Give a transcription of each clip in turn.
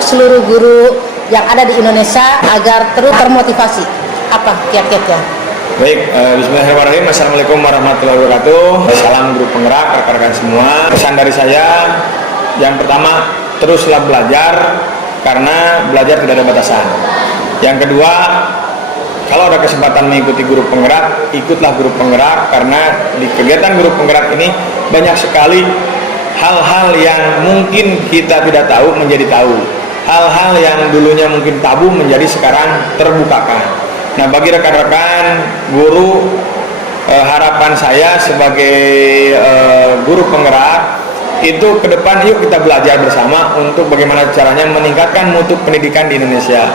untuk seluruh guru yang ada di Indonesia agar terus termotivasi? Apa kiat-kiatnya? Baik, bismillahirrahmanirrahim. Assalamualaikum warahmatullahi wabarakatuh. Salam guru penggerak, rekan-rekan semua. Pesan dari saya, yang pertama, teruslah belajar karena belajar tidak ada batasan. Yang kedua, kalau ada kesempatan mengikuti guru penggerak, ikutlah guru penggerak, karena di kegiatan guru penggerak ini banyak sekali hal-hal yang mungkin kita tidak tahu menjadi tahu. Hal-hal yang dulunya mungkin tabu menjadi sekarang terbukakan. Nah, bagi rekan-rekan guru, harapan saya sebagai guru penggerak itu ke depan yuk kita belajar bersama untuk bagaimana caranya meningkatkan mutu pendidikan di Indonesia.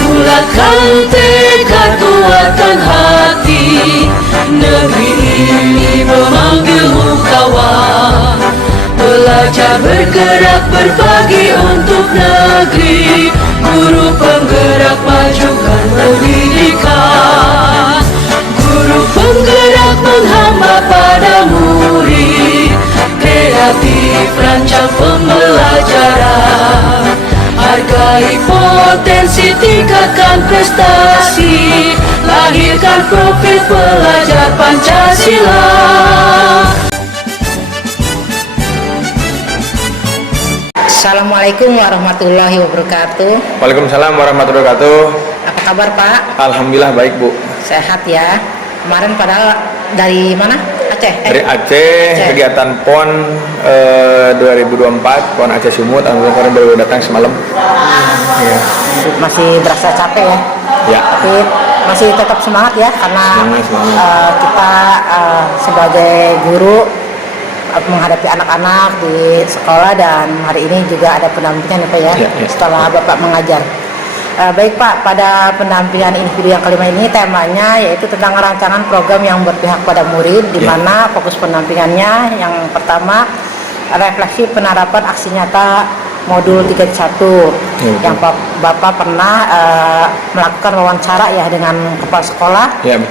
Bulatkan tekad, kuatkan hati, negeri ini memanggilmu kawan. Belajar bergerak berbagi untuk negeri, guru penggerak majukan pendidikan. Guru penggerak menghamba pada murid, kreatif rancang pembelajaran. Hargai potensi, tingkatkan prestasi, lahirkan profil pelajar Pancasila. Assalamualaikum warahmatullahi wabarakatuh. Waalaikumsalam warahmatullahi wabarakatuh. Apa kabar Pak? Alhamdulillah baik, Bu. Sehat ya. Kemarin padahal dari mana? Aceh? Dari Aceh, kegiatan PON 2024, PON Aceh Sumut. Alhamdulillah kemarin baru datang semalam. Ya. Masih berasa capek ya? Ya. Tapi masih tetap semangat ya, karena Semangat. kita sebagai guru menghadapi anak-anak di sekolah, dan hari ini juga ada pendampingan ya Pak ya, setelah Bapak mengajar. Baik Pak, pada pendampingan individu yang kelima ini temanya yaitu tentang rancangan program yang berpihak pada murid, di mana fokus pendampingannya yang pertama refleksi penerapan aksi nyata modul 31 yang Bapak pernah melakukan wawancara ya dengan kepala sekolah,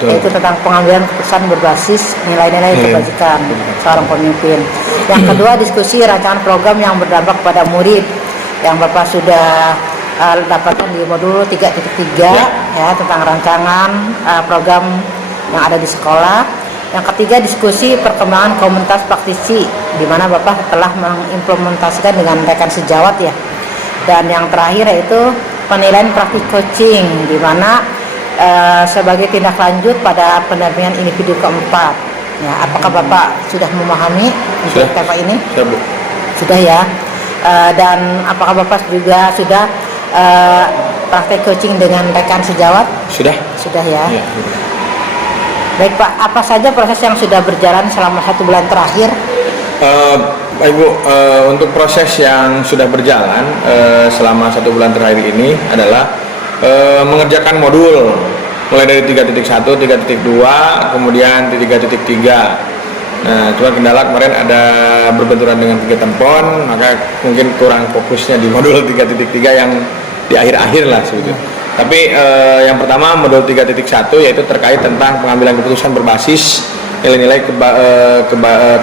yaitu tentang pengambilan keputusan berbasis nilai-nilai kebajikan seorang pemimpin. Yang kedua, diskusi rancangan program yang berdampak pada murid yang Bapak sudah dapatkan di modul 3.3 ya, tentang rancangan program yang ada di sekolah. Yang ketiga, diskusi perkembangan komunitas praktisi, di mana Bapak telah mengimplementasikan dengan rekan sejawat ya. Dan yang terakhir yaitu penilaian praktik coaching, di mana sebagai tindak lanjut pada pendampingan individu keempat. Ya, apakah Bapak sudah memahami tema ini? Sudah, Bu. Sudah ya. Dan apakah Bapak juga sudah praktek coaching dengan rekan sejawat? Sudah. Sudah ya. Ya. Baik Pak, apa saja proses yang sudah berjalan selama 1 bulan terakhir? Baik Bu, untuk proses yang sudah berjalan selama 1 bulan terakhir ini adalah mengerjakan modul mulai dari 3.1, 3.2, kemudian 3.3. Nah, cuma kendala kemarin ada berbenturan dengan kegiatan PON, maka mungkin kurang fokusnya di modul 3.3 yang di akhir-akhir lah sebetulnya. Tapi yang pertama modul 3.1 yaitu terkait tentang pengambilan keputusan berbasis nilai-nilai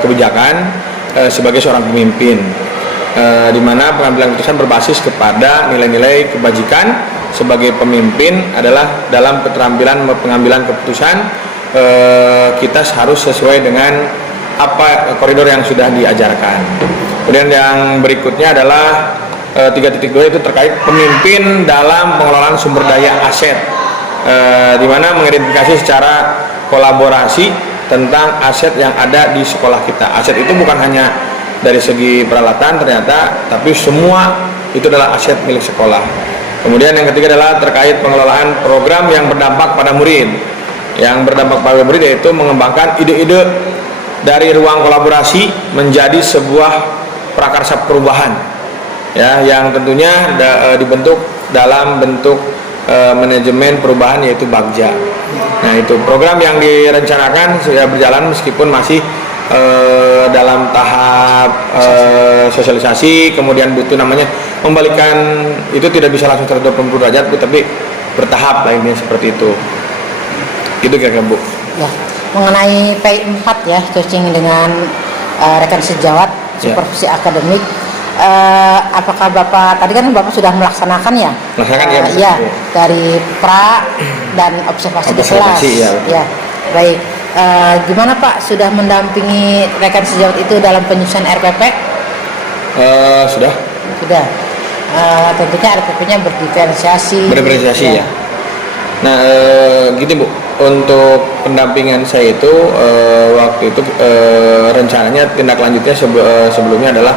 kebijakan sebagai seorang pemimpin, di mana pengambilan keputusan berbasis kepada nilai-nilai kebajikan sebagai pemimpin adalah dalam keterampilan pengambilan keputusan kita harus sesuai dengan apa koridor yang sudah diajarkan. Kemudian yang berikutnya adalah 3.2 itu terkait pemimpin dalam pengelolaan sumber daya aset, di mana mengidentifikasi secara kolaborasi tentang aset yang ada di sekolah kita. Aset itu bukan hanya dari segi peralatan ternyata, tapi semua itu adalah aset milik sekolah. Kemudian yang ketiga adalah terkait pengelolaan program yang berdampak pada murid. Yang berdampak pada murid yaitu mengembangkan ide-ide dari ruang kolaborasi menjadi sebuah prakarsa perubahan, ya, yang tentunya dibentuk dalam bentuk manajemen perubahan yaitu Bagja. Nah, itu program yang direncanakan sudah berjalan meskipun masih dalam tahap sosialisasi, kemudian butuh namanya membalikan itu tidak bisa langsung 180 derajat, tapi bertahap lah ini seperti itu. Gitu kira-kira Bu. Ya, mengenai P4 ya, coaching dengan rekan sejawat, supervisi akademik. Apakah Bapak tadi kan Bapak sudah melaksanakan ya? Melaksanakan ya. Ya, dari pra dan observasi di kelas. Ya, baik. Gimana Pak, sudah mendampingi rekan sejawat itu dalam penyusunan RPP? Sudah. Tentunya RPP-nya berdiferensiasi. Ya. Nah, gitu Bu. Untuk pendampingan saya itu waktu itu rencananya tindak lanjutnya sebelumnya adalah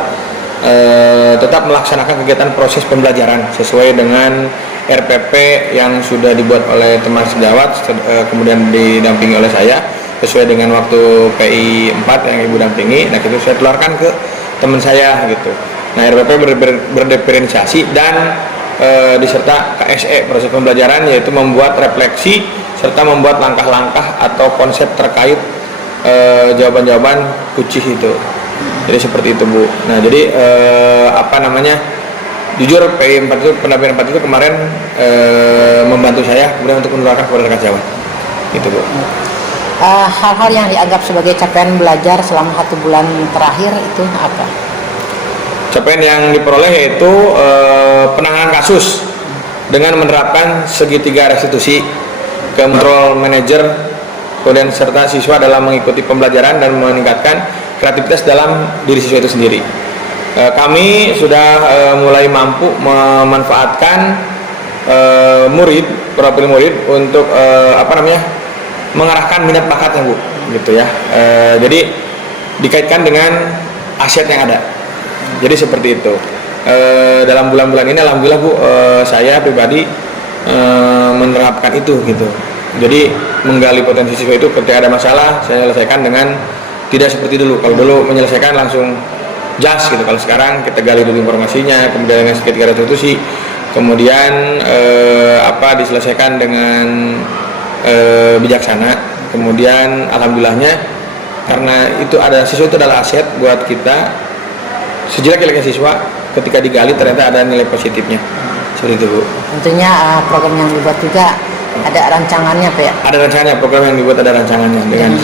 tetap melaksanakan kegiatan proses pembelajaran sesuai dengan RPP yang sudah dibuat oleh teman sejawat, kemudian didampingi oleh saya sesuai dengan waktu PI 4 yang Ibu dampingi. Nah, itu saya keluarkan ke teman saya gitu. Nah, RPP berdiferensiasi dan diserta KSE, proses pembelajaran, yaitu membuat refleksi serta membuat langkah-langkah atau konsep terkait jawaban-jawaban kucih itu. Jadi seperti itu Bu. Nah, jadi jujur PI 4 itu, pendampingan 4 itu kemarin membantu saya kemudian untuk menularkan kepada rekan sejawat. Gitu Bu. Hal-hal yang dianggap sebagai capaian belajar selama 1 bulan terakhir itu apa? Capaian yang diperoleh yaitu penanganan kasus dengan menerapkan segitiga restitusi, control manager, kemudian serta siswa dalam mengikuti pembelajaran dan meningkatkan kreativitas dalam diri siswa itu sendiri. Kami sudah mulai mampu memanfaatkan profil murid untuk mengarahkan minat bakatnya Bu, gitu ya. Jadi dikaitkan dengan aset yang ada. Jadi seperti itu. Dalam bulan-bulan ini alhamdulillah Bu, saya pribadi menerapkan itu gitu. Jadi menggali potensi siswa itu, ketika ada masalah saya selesaikan dengan tidak seperti dulu. Kalau dulu menyelesaikan langsung jas gitu. Kalau sekarang kita gali dulu informasinya, kemudian dengan segitiga restitusi, kemudian diselesaikan dengan bijaksana. Kemudian alhamdulillahnya karena itu ada siswa itu adalah aset buat kita. Sejelek-jeleknya siswa ketika digali ternyata ada nilai positifnya. Seperti itu Bu. Tentunya program yang dibuat juga ada rancangannya Pak ya? Ada rancangannya, program yang dibuat ada rancangannya dengan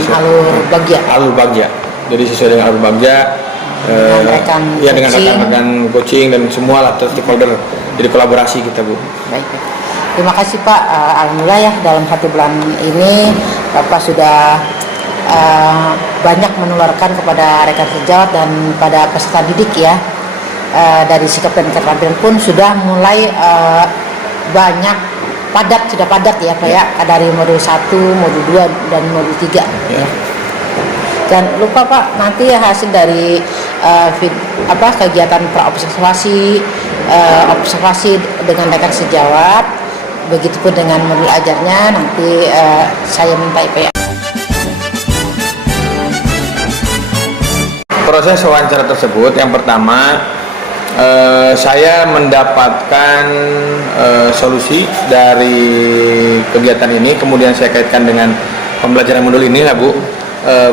alur bagja. Jadi sesuai dengan alur bagja, dengan rekan-rekan coaching dan semua lah stakeholder. Jadi kolaborasi kita Bu. Baik. Terima kasih Pak. Alhamdulillah ya, dalam 1 bulan ini Bapak sudah banyak menularkan kepada rekan sejawat dan pada peserta didik ya. Dari sikap dan keterampilan pun sudah mulai sudah padat ya Pak ya, dari modul 1, modul 2 dan modul 3 ya. Dan lupa Pak, nanti hasil dari kegiatan praobservasi, observasi dengan rekan sejawat, begitupun dengan modul ajarnya nanti saya minta IPA. Proses wawancara tersebut yang pertama saya mendapatkan solusi dari kegiatan ini, kemudian saya kaitkan dengan pembelajaran modul ini lah Bu,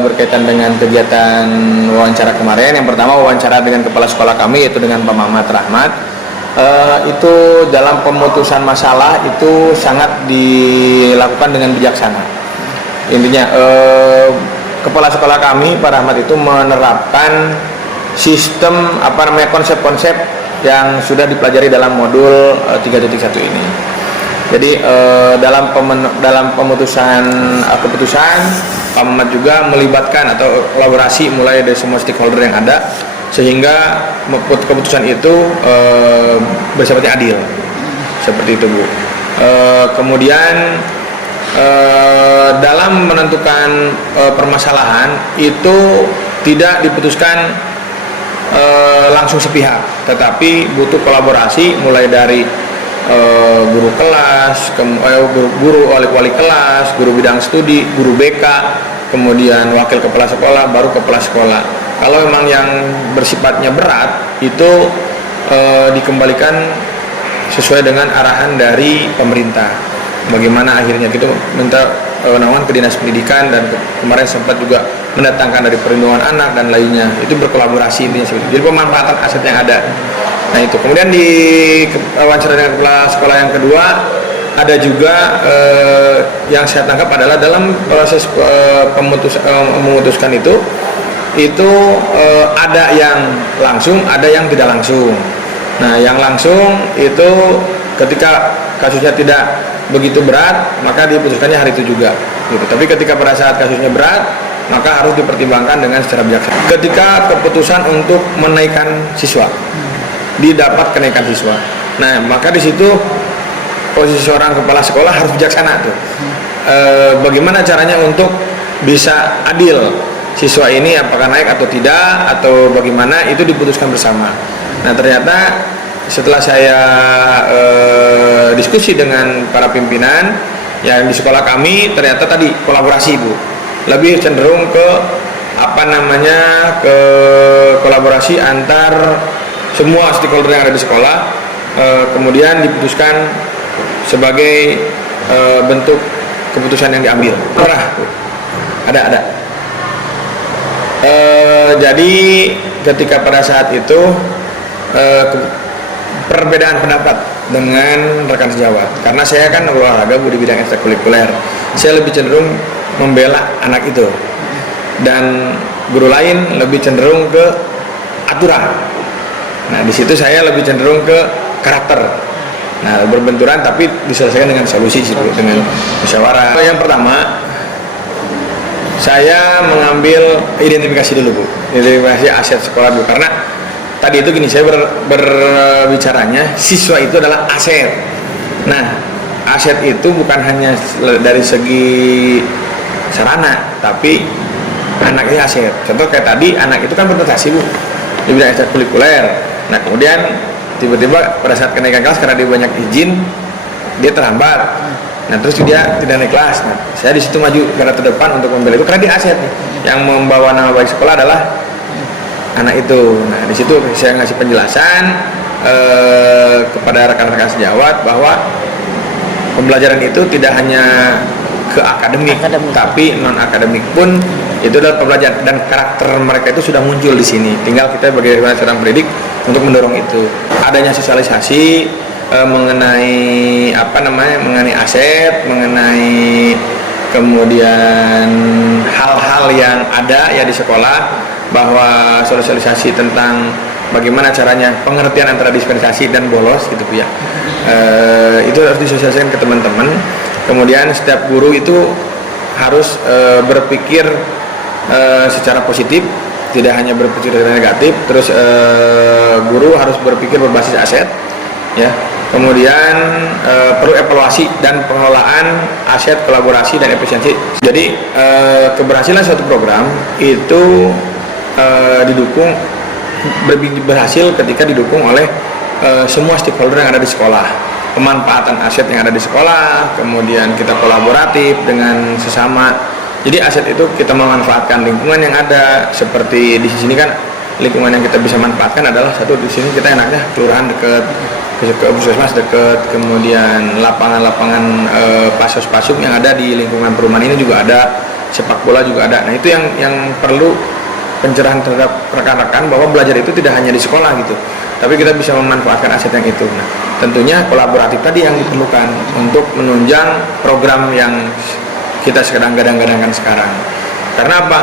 berkaitan dengan kegiatan wawancara kemarin. Yang pertama wawancara dengan kepala sekolah kami yaitu dengan Pak Muhammad Rahmat. Itu dalam pemutusan masalah itu sangat dilakukan dengan bijaksana. Intinya kepala sekolah kami Pak Rahmat itu menerapkan sistem konsep-konsep yang sudah dipelajari dalam modul 3.1 ini. Jadi dalam pemutusan keputusan Pak Muhammad juga melibatkan atau kolaborasi mulai dari semua stakeholder yang ada sehingga keputusan itu bersifat adil. Seperti itu Bu. Kemudian dalam menentukan permasalahan itu tidak diputuskan langsung sepihak, tetapi butuh kolaborasi mulai dari guru kelas, guru wali kelas, guru bidang studi, guru BK, kemudian wakil kepala sekolah, baru kepala sekolah. Kalau memang yang bersifatnya berat itu dikembalikan sesuai dengan arahan dari pemerintah. Bagaimana akhirnya kita minta naungan ke Dinas Pendidikan dan kemarin sempat juga mendatangkan dari Perlindungan Anak dan lainnya. Itu berkolaborasi intinya seperti itu. Jadi pemanfaatan aset yang ada. Nah itu. Kemudian di wawancara dengan kepala sekolah yang kedua ada juga yang saya tangkap adalah dalam proses memutuskan itu ada yang langsung, ada yang tidak langsung. Nah, yang langsung itu ketika kasusnya tidak begitu berat, maka diputuskannya hari itu juga. Gitu. Tapi ketika pada saat kasusnya berat, maka harus dipertimbangkan dengan secara bijaksana. Ketika keputusan untuk menaikkan siswa, didapat kenaikan siswa. Nah, maka di situ posisi seorang kepala sekolah harus bijaksana tuh. Bagaimana caranya untuk bisa adil, siswa ini apakah naik atau tidak, atau bagaimana, itu diputuskan bersama. Nah, ternyata setelah saya diskusi dengan para pimpinan yang di sekolah kami, ternyata tadi kolaborasi Bu, lebih cenderung ke ke kolaborasi antar semua stakeholder yang ada di sekolah, kemudian diputuskan sebagai bentuk keputusan yang diambil. Ada. Jadi ketika pada saat itu perbedaan pendapat dengan rekan sejawat, karena saya kan olahraga di bidang ekstrakurikuler, saya lebih cenderung membela anak itu, dan guru lain lebih cenderung ke aturan. Nah, di situ saya lebih cenderung ke karakter. Nah, berbenturan tapi diselesaikan dengan solusi sih, dengan musyawarah. Yang pertama, saya mengambil identifikasi dulu Bu, identifikasi aset sekolah dulu, karena tadi itu gini, saya berbicaranya siswa itu adalah aset. Nah, aset itu bukan hanya dari segi sarana, tapi anak ini aset. Contoh kayak tadi, anak itu kan berprestasi Bu di bidang ekstrakurikuler. Nah, kemudian tiba-tiba pada saat kenaikan kelas karena dia banyak izin, dia terhambat. Nah, terus dia tidak naik kelas. Nah, saya di situ maju karena terdepan untuk membela itu, karena dia aset nih. Yang membawa nama baik sekolah adalah anak itu. Nah, di situ saya ngasih penjelasan kepada rekan-rekan sejawat bahwa pembelajaran itu tidak hanya ke akademik, tapi non akademik pun itu adalah pembelajaran, dan karakter mereka itu sudah muncul di sini. Tinggal kita bagaimana seorang pendidik untuk mendorong itu. Adanya sosialisasi mengenai mengenai aset, mengenai kemudian hal-hal yang ada ya di sekolah, bahwa sosialisasi tentang bagaimana caranya pengertian antara dispensasi dan bolos gitu Bu ya. Itu harus disosialisasikan ke teman-teman. Kemudian setiap guru itu harus berpikir secara positif, tidak hanya berpikir negatif. Terus guru harus berpikir berbasis aset ya. Kemudian perlu evaluasi dan pengelolaan aset, kolaborasi dan efisiensi. Jadi keberhasilan suatu program itu berhasil ketika didukung oleh semua stakeholder yang ada di sekolah. Pemanfaatan aset yang ada di sekolah, kemudian kita kolaboratif dengan sesama. Jadi aset itu kita memanfaatkan lingkungan yang ada. Seperti di sini kan lingkungan yang kita bisa manfaatkan adalah satu, di sini kita enaknya kelurahan dekat, ke puskesmas dekat, kemudian lapangan-lapangan pasos-pasuk yang ada di lingkungan perumahan ini juga ada, sepak bola juga ada. Nah, itu yang perlu pencerahan terhadap rekan-rekan, bahwa belajar itu tidak hanya di sekolah gitu, tapi kita bisa memanfaatkan aset yang itu. Nah, tentunya kolaboratif tadi yang diperlukan untuk menunjang program yang kita sedang gadang-gadangkan sekarang. Karena apa?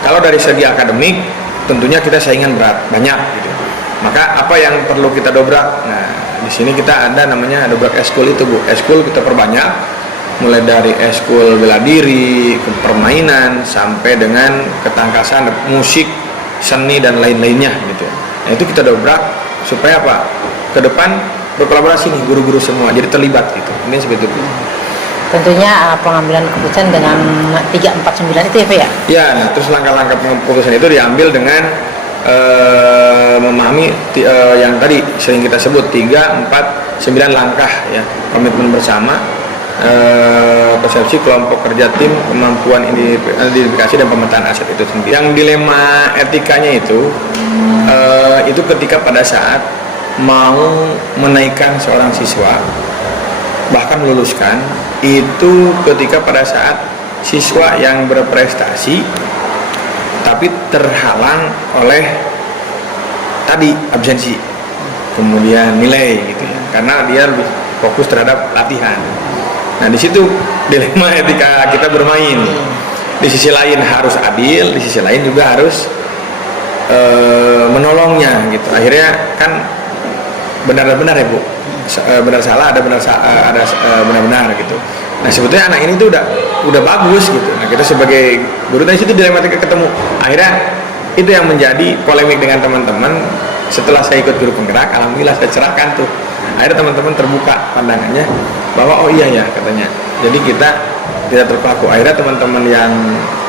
Kalau dari segi akademik, tentunya kita saingan berat, banyak gitu. Maka apa yang perlu kita dobrak? Nah, di sini kita ada namanya dobrak eskul itu Bu. Eskul kita perbanyak, mulai dari eskul bela diri, ke permainan, sampai dengan ketangkasan, musik, seni dan lain-lainnya gitu. Nah, itu kita dobrak supaya apa? Ke depan berkolaborasi nih guru-guru semua, jadi terlibat gitu. Ini seperti itu. Tentunya pengambilan keputusan dengan 349 itu ya Pak ya? Ya, nah terus langkah-langkah keputusan itu diambil dengan memahami yang tadi sering kita sebut 3, 4, 9 langkah ya, komitmen bersama, persepsi kelompok kerja tim, kemampuan identifikasi dan pemetaan aset itu sendiri. Yang dilema etikanya itu ketika pada saat mau menaikkan seorang siswa, bahkan meluluskan, itu ketika pada saat siswa yang berprestasi tapi terhalang oleh tadi absensi, kemudian nilai gitu ya, karena dia fokus terhadap latihan. Nah di situ dilema etika kita bermain. Di sisi lain harus adil, di sisi lain juga harus menolongnya gitu. Akhirnya kan benar-benar ya Bu, benar salah ada benar-benar gitu. Nah sebetulnya anak ini tuh udah bagus gitu. Nah kita sebagai guru dari situ dilematika ketemu. Akhirnya itu yang menjadi polemik dengan teman-teman. Setelah saya ikut guru penggerak, alhamdulillah saya cerahkan tuh. Akhirnya teman-teman terbuka pandangannya bahwa oh iya ya katanya. Jadi kita tidak terpaku. Akhirnya teman-teman yang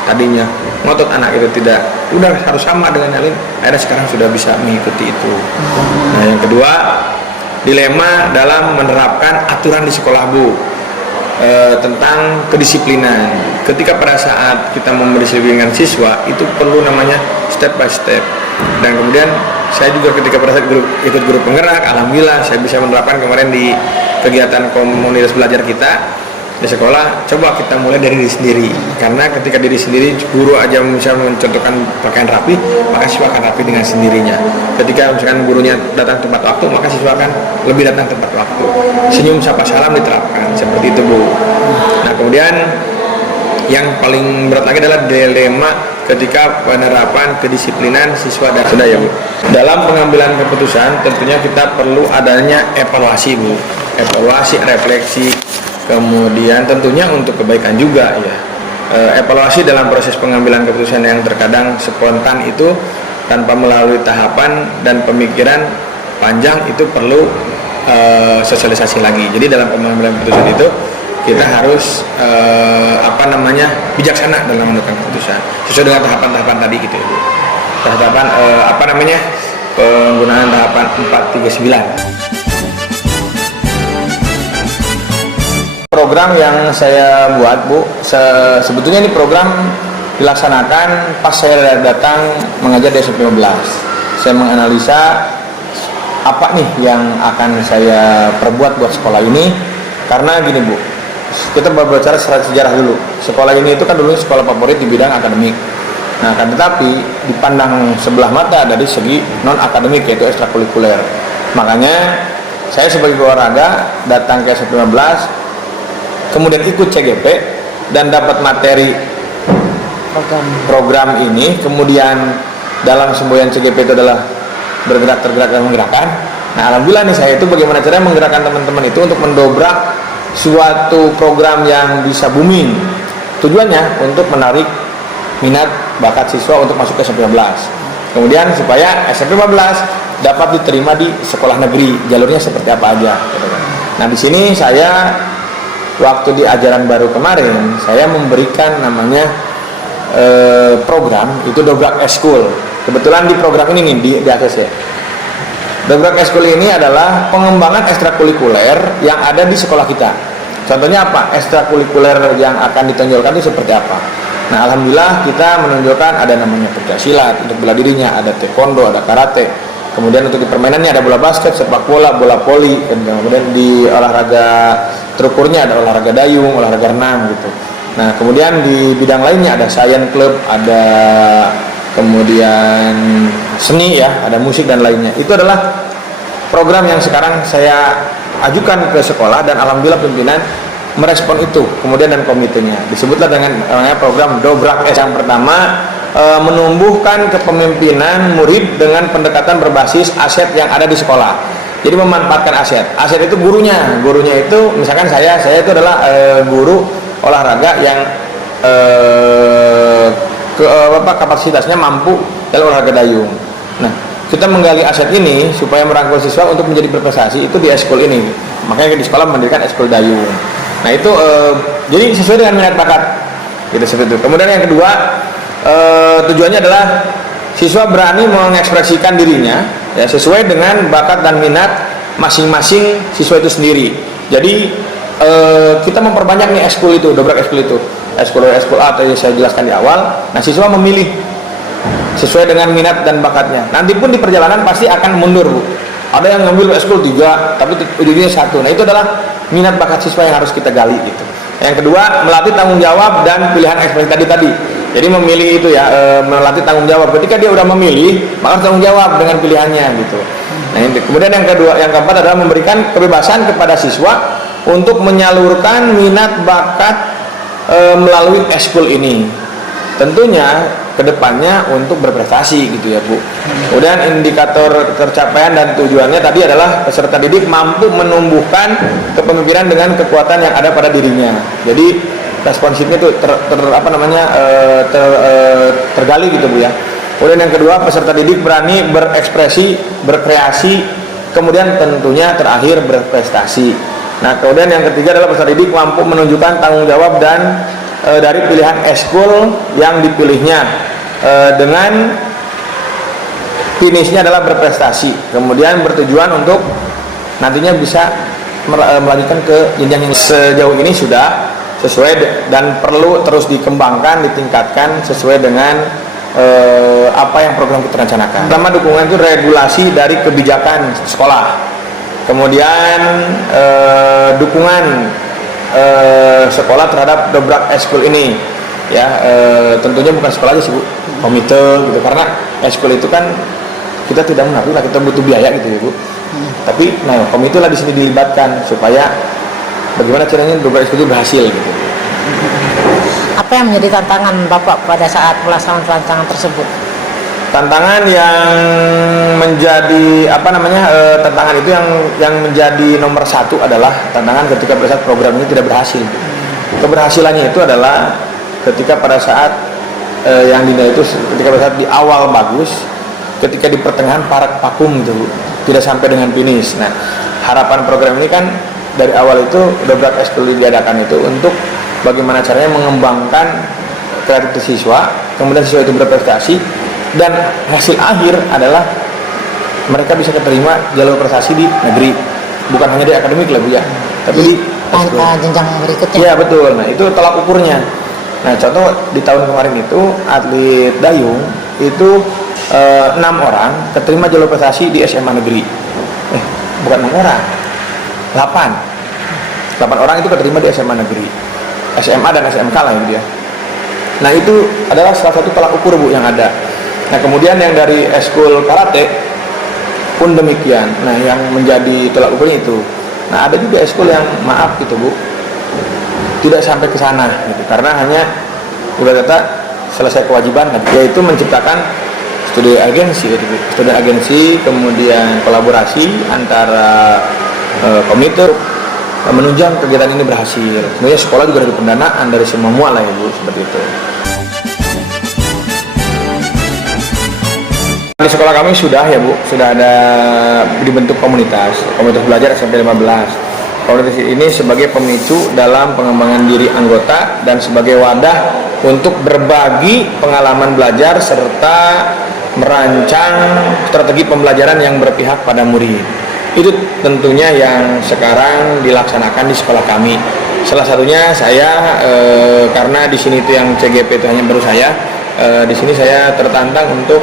tadinya ngotot anak itu tidak udah harus sama dengan yang lain, akhirnya sekarang sudah bisa mengikuti itu. Nah yang kedua, dilema dalam menerapkan aturan di sekolah Bu, tentang kedisiplinan. Ketika pada saat kita mendisiplinkan siswa itu perlu namanya step by step. Dan kemudian saya juga ketika pada saat ikut guru penggerak, alhamdulillah saya bisa menerapkan kemarin di kegiatan komunitas belajar kita di sekolah. Coba kita mulai dari diri sendiri, karena ketika diri sendiri, guru aja bisa mencontohkan pakaian rapi, maka siswa akan rapi dengan sendirinya. Ketika misalkan gurunya datang tepat waktu, maka siswa akan lebih datang tepat waktu. Senyum sapa salam diterapkan seperti itu Bu. Nah kemudian yang paling berat lagi adalah dilema ketika penerapan kedisiplinan siswa dan sudah ya Bu. Dalam pengambilan keputusan tentunya kita perlu adanya evaluasi Bu, evaluasi, refleksi, kemudian tentunya untuk kebaikan juga ya. Evaluasi dalam proses pengambilan keputusan yang terkadang spontan itu tanpa melalui tahapan dan pemikiran panjang itu perlu sosialisasi lagi. Jadi dalam pengambilan keputusan itu kita harus bijaksana dalam menentukan keputusan sesuai dengan tahapan-tahapan tadi gitu ya Bu. Tahapan penggunaan tahapan 439. Program yang saya buat Bu, sebetulnya ini program dilaksanakan pas saya datang mengajar di SMP 15. Saya menganalisa apa nih yang akan saya perbuat buat sekolah ini, karena gini Bu, kita berbicara secara sejarah dulu. Sekolah ini itu kan dulu sekolah favorit di bidang akademik. Nah, kan tetapi dipandang sebelah mata dari segi non akademik, yaitu ekstrakurikuler. Makanya saya sebagai olahraga datang ke SMP 15, kemudian ikut CGP dan dapat materi program ini. Kemudian dalam semboyan CGP itu adalah bergerak, tergerak, dan menggerakkan. Nah, alhamdulillah nih saya itu bagaimana caranya menggerakkan teman-teman itu untuk mendobrak suatu program yang bisa booming. Tujuannya untuk menarik minat bakat siswa untuk masuk ke SMP 15. Kemudian supaya SMP 15 dapat diterima di sekolah negeri, jalurnya seperti apa aja. Nah, di sini saya waktu di ajaran baru kemarin saya memberikan namanya program itu Dobrak Eskul. Kebetulan di program ini nih di ACC. Dobrak Eskul ini adalah pengembangan ekstrakurikuler yang ada di sekolah kita. Contohnya apa? Ekstrakurikuler yang akan ditonjolkan itu seperti apa? Nah, alhamdulillah kita menunjukkan ada namanya pencaksilat untuk bela dirinya, ada taekwondo, ada karate. Kemudian untuk di permainannya ada bola basket, sepak bola, bola voli, dan kemudian di olahraga terukurnya ada olahraga dayung, olahraga renang gitu. Nah, kemudian di bidang lainnya ada science club, ada kemudian seni ya, ada musik dan lainnya. Itu adalah program yang sekarang saya ajukan ke sekolah dan alhamdulillah pimpinan merespon itu, kemudian dan komitenya. Disebutlah dengan namanya program Dobrak S. Yang pertama, menumbuhkan kepemimpinan murid dengan pendekatan berbasis aset yang ada di sekolah. Jadi memanfaatkan aset. Aset itu gurunya itu misalkan saya itu adalah guru olahraga yang kapasitasnya mampu dalam olahraga dayung. Nah, kita menggali aset ini supaya merangkul siswa untuk menjadi berprestasi itu di eskul ini. Makanya di sekolah mendirikan eskul dayung. Nah, itu jadi sesuai dengan minat bakat gitu seperti itu. Kemudian yang kedua, tujuannya adalah siswa berani mengekspresikan dirinya ya sesuai dengan bakat dan minat masing-masing siswa itu sendiri. Jadi kita memperbanyak nih eskul itu, Dobrak eskul itu. Eskul A tadi saya jelaskan di awal. Nah, siswa memilih sesuai dengan minat dan bakatnya. Nanti pun di perjalanan pasti akan mundur, Bu. Ada yang ngambil eskul 3 tapi ujungnya 1. Nah, itu adalah minat bakat siswa yang harus kita gali gitu. Yang kedua, melatih tanggung jawab dan pilihan ekspresi tadi. Jadi memilih itu ya, melatih tanggung jawab. Ketika dia udah memilih, maka harus tanggung jawab dengan pilihannya gitu. Nah, kemudian yang kedua, yang keempat adalah memberikan kebebasan kepada siswa untuk menyalurkan minat bakat melalui eskul ini. Tentunya kedepannya untuk berprestasi gitu ya Bu. Kemudian indikator tercapaian dan tujuannya tadi adalah peserta didik mampu menumbuhkan kepemimpinan dengan kekuatan yang ada pada dirinya. Jadi responsifnya itu tergali gitu Bu ya. Kemudian yang kedua, peserta didik berani berekspresi, berkreasi, kemudian tentunya terakhir berprestasi. Nah, kemudian yang ketiga adalah peserta didik mampu menunjukkan tanggung jawab dan dari pilihan eskul yang dipilihnya dengan finishnya adalah berprestasi. Kemudian bertujuan untuk nantinya bisa melanjutkan ke jenjang yang sejauh ini sudah sesuai dan perlu terus dikembangkan, ditingkatkan sesuai dengan apa yang program kita rencanakan. Pertama, dukungan itu regulasi dari kebijakan sekolah. Kemudian dukungan sekolah terhadap dobrak eskul ini, ya tentunya bukan sekolah aja sih Bu, komite gitu, karena eskul itu kan kita tidak mengerti lah, kita butuh biaya gitu ya Bu. Tapi nah komite lah di sini dilibatkan supaya bagaimana caranya dobrak eskul itu berhasil gitu. Apa yang menjadi tantangan Bapak pada saat pelaksanaan rancangan tersebut? Tantangan yang menjadi tantangan itu yang menjadi nomor satu adalah tantangan ketika pada saat program ini tidak berhasil. Keberhasilannya itu adalah ketika pada saat yang dinilai itu ketika pada saat di awal bagus, ketika di pertengahan parak vakum gitu, tidak sampai dengan finish. Nah, harapan program ini kan dari awal itu dobrak eskul diadakan itu untuk bagaimana caranya mengembangkan kreativitas siswa, kemudian siswa itu berprestasi, dan hasil akhir adalah mereka bisa keterima jalur prestasi di negeri, bukan hanya di akademik lah Bu ya, tapi di jenjang berikutnya. Iya betul. Nah itu tolak ukurnya. Nah contoh di tahun kemarin itu atlet dayung itu 6 orang keterima jalur prestasi di SMA negeri. Bukan 6 orang, 8 orang itu keterima di SMA negeri, SMA dan SMK lah gitu ya. Nah itu adalah salah satu tolak ukur Bu yang ada. Nah kemudian yang dari eskul karate pun demikian. Nah yang menjadi tolak ukurnya itu. Nah ada juga eskul yang maaf gitu Bu, tidak sampai ke sana gitu, karena hanya udah kata selesai kewajiban, yaitu menciptakan studi agensi gitu Bu. Studi agensi, kemudian kolaborasi antara komite menunjang kegiatan ini berhasil. Kemudian sekolah juga dari pendanaan dari semua mual lah ya Bu, seperti itu. Di sekolah kami sudah ya Bu, sudah ada dibentuk komunitas belajar SMP 15. Komunitas ini sebagai pemicu dalam pengembangan diri anggota dan sebagai wadah untuk berbagi pengalaman belajar serta merancang strategi pembelajaran yang berpihak pada murid. Itu tentunya yang sekarang dilaksanakan di sekolah kami. Salah satunya saya karena di sini itu yang CGP itu hanya baru saya, di sini saya tertantang untuk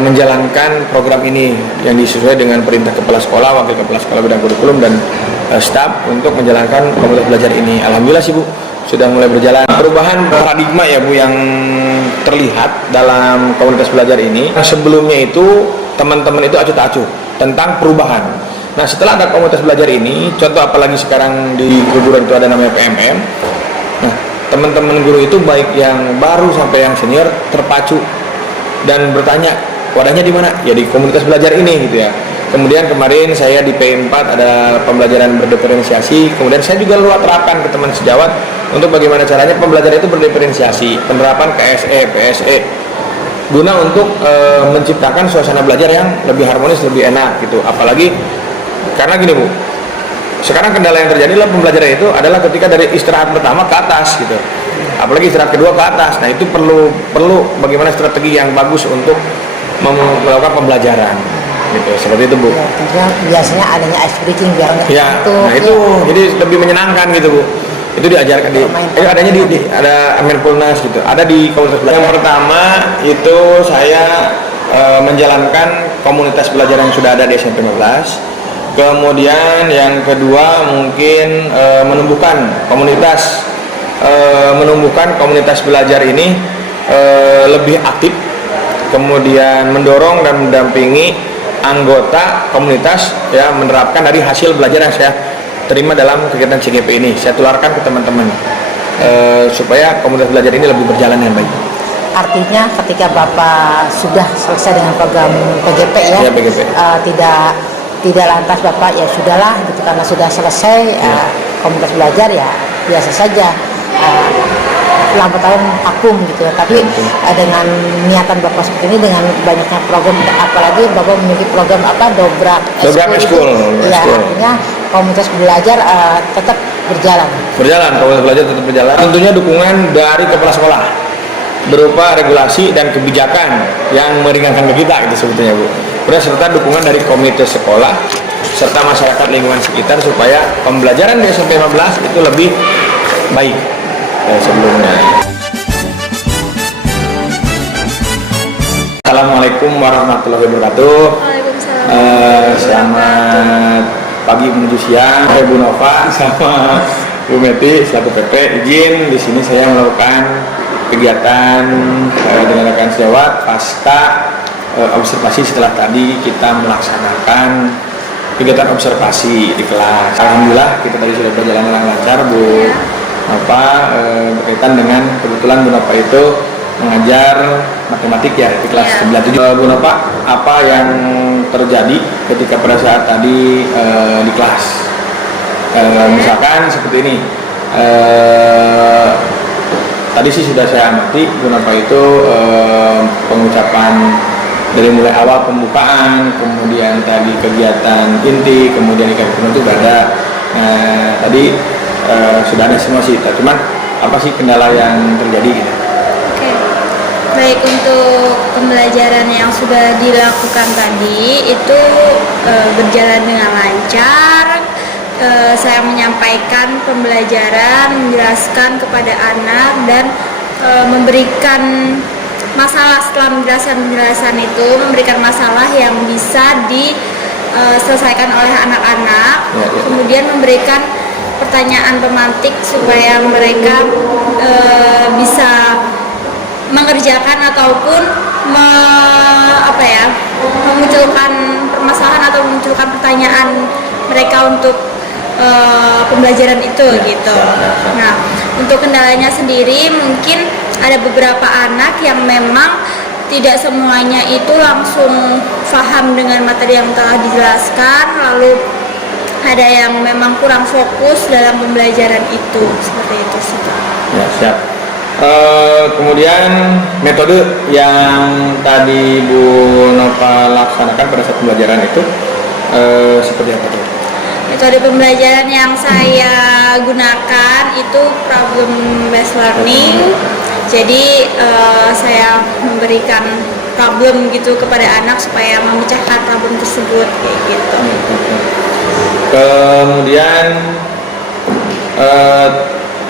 menjalankan program ini yang disesuai dengan perintah kepala sekolah, wakil kepala sekolah bidang kurikulum dan staf untuk menjalankan komunitas belajar ini. Alhamdulillah sih Bu, sudah mulai berjalan. Perubahan paradigma ya Bu yang terlihat dalam komunitas belajar ini. Sebelumnya itu teman-teman itu acuh tak acuh tentang perubahan. Nah setelah ada komunitas belajar ini, contoh apalagi sekarang di keguruan itu ada namanya PMM. Nah teman-teman guru itu baik yang baru sampai yang senior terpacu dan bertanya wadahnya di mana? Ya di komunitas belajar ini gitu ya. Kemudian kemarin saya di P4 ada pembelajaran berdiferensiasi. Kemudian saya juga luar terapkan ke teman sejawat untuk bagaimana caranya pembelajaran itu berdiferensiasi, penerapan KSE, PSE, guna untuk menciptakan suasana belajar yang lebih harmonis, lebih enak gitu. Apalagi karena gini Bu, sekarang kendala yang terjadi dalam pembelajaran itu adalah ketika dari istirahat pertama ke atas gitu, apalagi istirahat kedua ke atas. Nah itu perlu bagaimana strategi yang bagus untuk melakukan pembelajaran gitu, seperti itu Bu. Ya, tentunya biasanya adanya ice breaking biar nggak Ya, nah itu jadi lebih menyenangkan gitu Bu. Itu diajarkan adanya ada mindfulness gitu, ada di komunitas belajar. Yang pertama itu saya menjalankan komunitas belajar yang sudah ada di SMP 15. Kemudian yang kedua mungkin menumbuhkan komunitas belajar ini lebih aktif, kemudian mendorong dan mendampingi anggota komunitas ya menerapkan dari hasil belajar yang saya terima dalam kegiatan CGP ini. Saya tularkan ke teman-teman supaya komunitas belajar ini lebih berjalan dengan baik. Artinya ketika Bapak sudah selesai dengan program PGP ya, PGP. Tidak lantas Bapak ya sudahlah gitu karena sudah selesai komunitas belajar ya biasa saja. Lambat tahun vakum gitu ya, tapi dengan niatan Bapak seperti ini, dengan banyaknya program, apalagi Bapak memiliki program dobrak Eskul. Ya, artinya komunitas belajar tetap berjalan. Komunitas belajar tetap berjalan. Tentunya dukungan dari kepala sekolah berupa regulasi dan kebijakan yang meringankan bagi kita gitu sebetulnya Bu. Kemudian serta dukungan dari komunitas sekolah serta masyarakat lingkungan sekitar supaya pembelajaran di SMP 15 itu lebih baik dari sebelumnya. Assalamualaikum warahmatullahi wabarakatuh. Waalaikumsalam. Selamat pagi menuju siang, Bu Nova sama Bu Meti selaku PP. Izin di sini saya melakukan kegiatan dengan rekan sejawat pasca observasi setelah tadi kita melaksanakan kegiatan observasi di kelas. Alhamdulillah kita tadi sudah berjalan dengan lancar Bu Nova, berkaitan dengan kebetulan Bu Nova itu mengajar matematik ya di kelas 97. Bu Nova, apa yang terjadi ketika pada saat tadi di kelas? Misalkan seperti ini, tadi sih sudah saya amati Bu Nova itu pengucapan dari mulai awal pembukaan, kemudian tadi kegiatan inti, kemudian ikan itu sudah ada. Tadi sudah ada semua sih, cuman apa sih kendala yang terjadi gitu? Oke. Baik, untuk pembelajaran yang sudah dilakukan tadi itu berjalan dengan lancar. Saya menyampaikan pembelajaran, menjelaskan kepada anak dan memberikan masalah. Setelah menjelaskan penjelasan itu, memberikan masalah yang bisa diselesaikan oleh anak-anak. Kemudian memberikan pertanyaan pemantik supaya mereka bisa mengerjakan ataupun memunculkan permasalahan atau memunculkan pertanyaan mereka untuk pembelajaran itu gitu. Nah, untuk kendalanya sendiri mungkin ada beberapa anak yang memang tidak semuanya itu langsung paham dengan materi yang telah dijelaskan, lalu ada yang memang kurang fokus dalam pembelajaran itu, seperti itu sih. Ya, siap. Kemudian metode yang tadi Bu Nova laksanakan pada saat pembelajaran itu seperti apa tuh? Metode pembelajaran yang saya gunakan itu problem based learning. Jadi saya memberikan problem gitu kepada anak supaya memecahkan problem tersebut kayak gitu. Kemudian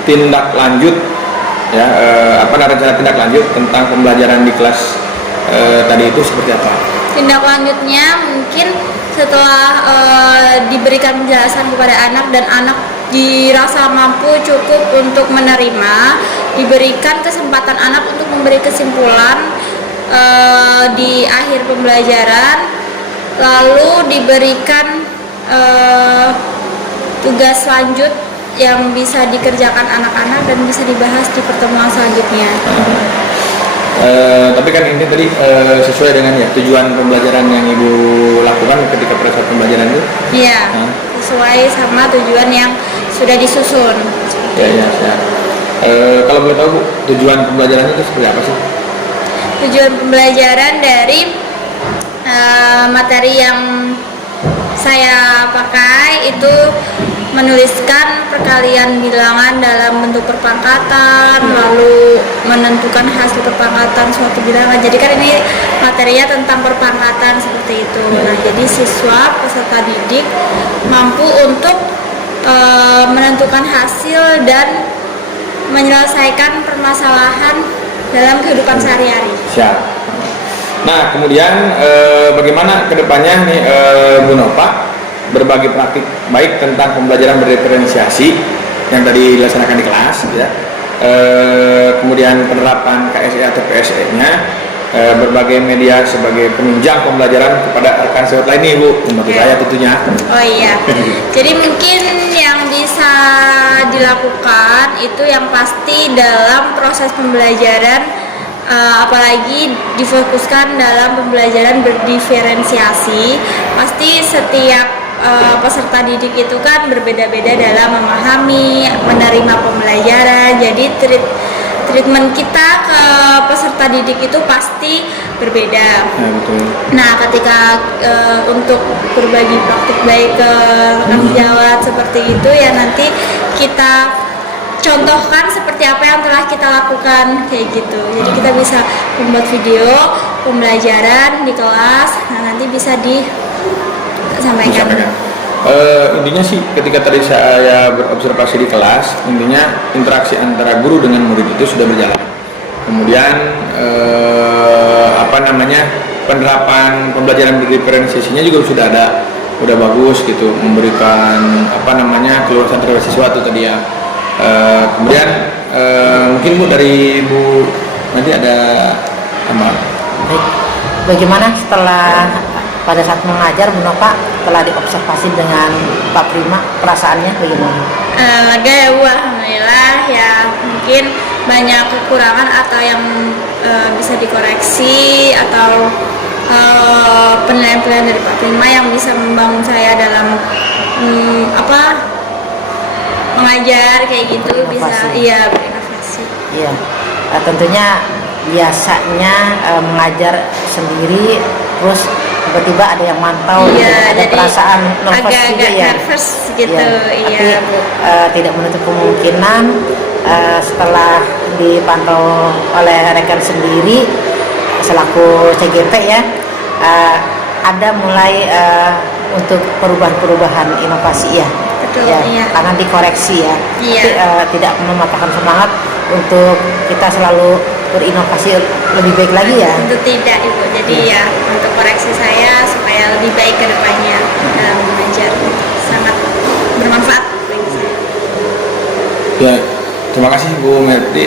tindak lanjut ya, rencana tindak lanjut tentang pembelajaran di kelas tadi itu seperti apa? Tindak lanjutnya mungkin setelah diberikan penjelasan kepada anak dan anak dirasa mampu cukup untuk menerima, diberikan kesempatan anak untuk memberi kesimpulan di akhir pembelajaran, lalu diberikan tugas lanjut yang bisa dikerjakan anak-anak dan bisa dibahas di pertemuan selanjutnya. Tapi kan ini tadi sesuai dengan ya tujuan pembelajaran yang Ibu lakukan ketika pada saat pembelajaran itu? Iya, sesuai sama tujuan yang sudah disusun. Ya. Kalau boleh tahu Bu, tujuan pembelajaran itu seperti apa sih? Tujuan pembelajaran dari materi yang saya pakai itu menuliskan perkalian bilangan dalam bentuk perpangkatan, lalu menentukan hasil perpangkatan suatu bilangan. Jadi kan ini materinya tentang perpangkatan seperti itu. Nah, jadi siswa peserta didik mampu untuk menentukan hasil dan menyelesaikan permasalahan dalam kehidupan sehari-hari. Siap. Nah, kemudian bagaimana kedepannya nih Bu Nova berbagi praktik baik tentang pembelajaran berdiferensiasi yang tadi dilaksanakan di kelas ya, kemudian penerapan KSE atau PSE-nya berbagai media sebagai penunjang pembelajaran kepada rekan sejawat lainnya Bu, membantu saya tentunya. Oh iya. Jadi mungkin yang bisa dilakukan itu yang pasti dalam proses pembelajaran, apalagi difokuskan dalam pembelajaran berdiferensiasi. Pasti setiap peserta didik itu kan berbeda-beda dalam memahami, menerima pembelajaran. Jadi treatment kita ke peserta didik itu pasti berbeda. Ya, betul. Nah, ketika untuk berbagi praktik baik ke rekan sejawat seperti itu ya, nanti kita contohkan seperti apa yang telah kita lakukan kayak gitu. Jadi kita bisa membuat video pembelajaran di kelas. Nah, nanti bisa disampaikan. Intinya sih ketika tadi saya berobservasi di kelas, intinya interaksi antara guru dengan murid itu sudah berjalan. Kemudian penerapan pembelajaran berdiferensiasinya juga sudah ada, udah bagus gitu, memberikan keluasan terhadap siswa itu tadi ya. Kemudian mungkin Bu dari Bu nanti ada tambahan. Baik. Bagaimana setelah pada saat mengajar Bu Nova, telah diobservasi dengan Pak Prima, perasaannya bagaimana? Lega ya Bu, alhamdulillah ya. Mungkin banyak kekurangan atau yang bisa dikoreksi, atau penilaian-penilaian dari Pak Prima yang bisa membangun saya dalam mengajar kayak gitu. Inovasi. Bisa berinovasi. Iya, tentunya biasanya mengajar sendiri terus tiba-tiba ada yang mantau, Iya, ada jadi perasaan nervous juga agak-agak ya. nervous gitu, Tapi iya Bu. tidak menutup kemungkinan setelah dipantau oleh rekan sendiri selaku CGP ya, ada mulai untuk perubahan-perubahan inovasi ya. Betul, Ya, iya. karena dikoreksi ya. Iya. Tapi tidak mematahkan semangat untuk kita selalu berinovasi lebih baik lagi ya. Tentu tidak Ibu, jadi ya untuk koreksi saya supaya lebih baik ke depannya dalam mengajar, sangat bermanfaat bagi saya. Ya, terima kasih Bu Merti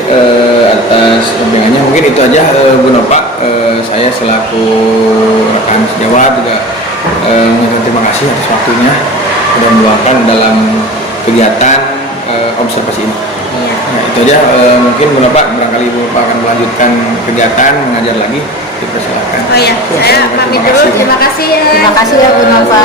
atas bimbingannya. Mungkin itu aja Bu Nova. Saya selaku rekan sejawat juga mengucapkan terima kasih atas waktunya dan meluangkan dalam kegiatan observasi ini. Iya. Nah, itu aja. Mungkin Bu Nova, barangkali Bu Nova akan melanjutkan kegiatan mengajar lagi. Dipersilakan. Oh ya, saya pamit dulu. Terima kasih ya. Terima kasih ya Bu Nova.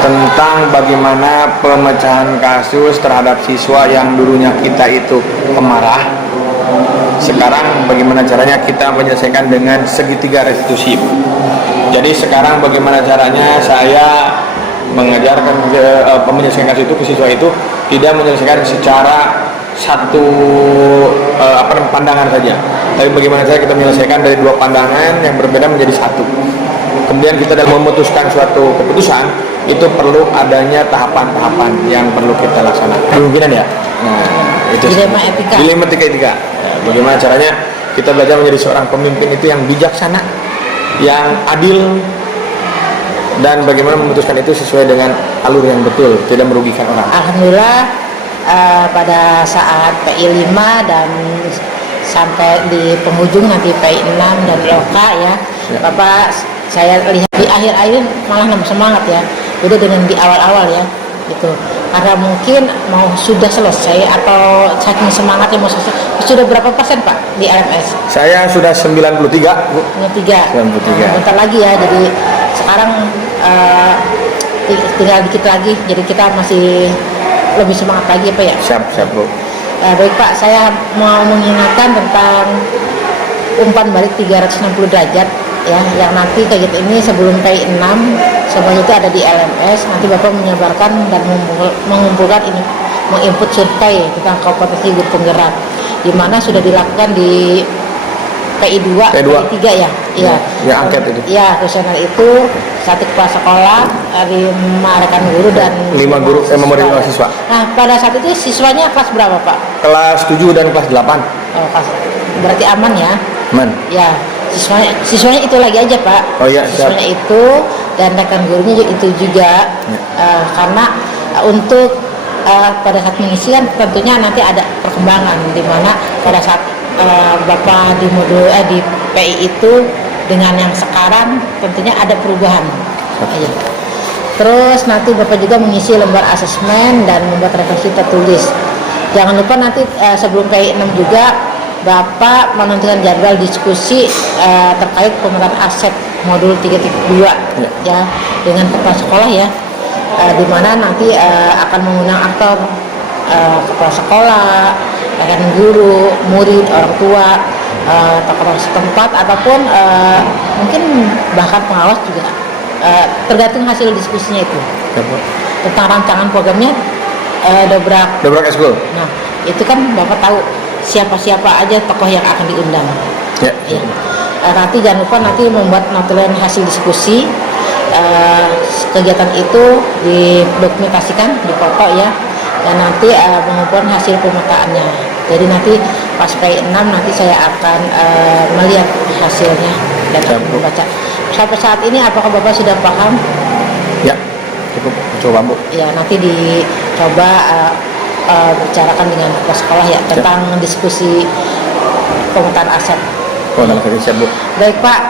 Tentang bagaimana pemecahan kasus terhadap siswa yang dulunya kita itu pemarah, sekarang bagaimana caranya kita menyelesaikan dengan segitiga restitusi. Jadi sekarang bagaimana caranya saya mengajarkan menyelesaikan kasus itu ke siswa itu tidak menyelesaikan secara satu pandangan saja, tapi bagaimana cara kita menyelesaikan dari dua pandangan yang berbeda menjadi satu. Kemudian kita dalam memutuskan suatu keputusan itu perlu adanya tahapan-tahapan yang perlu kita laksanakan. Kemungkinan ya. Nah, itu dilema etika. Bagaimana caranya kita belajar menjadi seorang pemimpin itu yang bijaksana, yang adil, dan bagaimana memutuskan itu sesuai dengan alur yang betul, tidak merugikan orang. Alhamdulillah pada saat PI 5 dan sampai di penghujung nanti PI 6 dan LOK ya. Bapak, saya lihat di akhir-akhir malah nambah semangat ya, beda dengan di awal-awal ya gitu. Karena mungkin mau sudah selesai atau saking semangatnya mau selesai. Sudah berapa persen Pak di LMS? Saya sudah 93 Bu. 93. 93. Bentar lagi ya, jadi sekarang tinggal dikit lagi, jadi kita masih lebih semangat lagi Pak ya. Siap Bu. Baik Pak, saya mau mengingatkan tentang umpan balik 360 derajat ya, yang nanti kayak gitu ini sebelum PI 6 semuanya itu ada di LMS. Nanti Bapak menyebarkan dan mengumpulkan ini, menginput survei tentang kompetensi guru penggerak, di mana sudah dilakukan di PI 2, PI 3 ya. Iya. Ya, angket itu. Iya, kuesioner itu 1 kepala sekolah, 5 rekan guru dan 5 guru memori mahasiswa. Nah, pada saat itu siswanya kelas berapa Pak? Kelas 7 dan kelas 8. Oh, berarti aman ya? Aman. Ya, siswanya itu lagi aja Pak. Oh iya, siswanya itu dan rekan gurunya itu juga ya. Karena untuk pada saat mengisi kan tentunya nanti ada perkembangan di mana pada saat Bapak di modul di PI itu dengan yang sekarang tentunya ada perubahan. Iya. Terus nanti Bapak juga mengisi lembar asesmen dan membuat referensi tertulis. Jangan lupa nanti sebelum PI 6 juga Bapak menentukan jadwal diskusi terkait pemetaan aset modul 3.2 ya dengan kepala sekolah ya, di mana nanti akan mengundang aktor kepala sekolah, rekan guru, murid, orang tua, tokoh setempat ataupun mungkin bahkan pengawas juga, tergantung hasil diskusinya itu tentang rancangan programnya dobrak eskul. Nah itu kan Bapak tahu siapa-siapa aja tokoh yang akan diundang. Ya. Nanti jangan lupa nanti membuat notulen hasil diskusi, kegiatan itu didokumentasikan, dipoto ya, dan nanti mengumpulkan hasil pemetaannya. Jadi nanti pas PI 6 nanti saya akan melihat hasilnya dan akan membaca. Sampai saat ini apakah Bapak sudah paham? Ya, cukup coba Bu. Ya nanti dicoba bicarakan dengan kepala sekolah ya tentang diskusi pemetaan aset. Siap Bu. Baik Pak,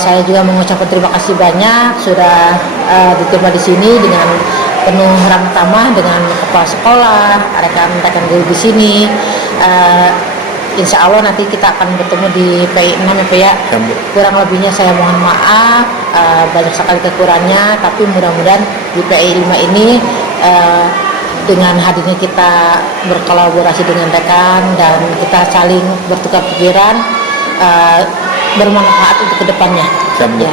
saya juga mengucapkan terima kasih banyak sudah diterima di sini dengan penuh ramah tamah dengan kepala sekolah, rekan-rekan guru di sini. Insya Allah nanti kita akan bertemu di PI 6 ya Pak ya. Kurang lebihnya saya mohon maaf, banyak sekali kekurangannya, tapi mudah-mudahan di PI 5 ini dengan hadirnya kita berkolaborasi dengan rekan dan kita saling bertukar pikiran, bermanfaat untuk kedepannya. Ya.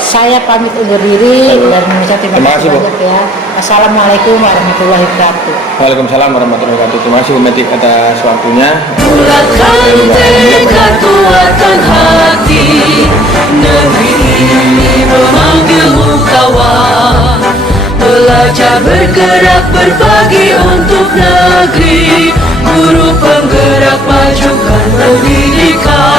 Saya pamit undur diri dan mengucapkan terima kasih banyak ya. Assalamualaikum warahmatullahi wabarakatuh. Waalaikumsalam warahmatullahi wabarakatuh. Terima kasih Bu Metik atas waktunya. Bulatkan tekad, kuatkan hati, negeri ini memanggilmu kawan. Belajar bergerak berbagi untuk negeri, guru penggerak majukan pendidikan.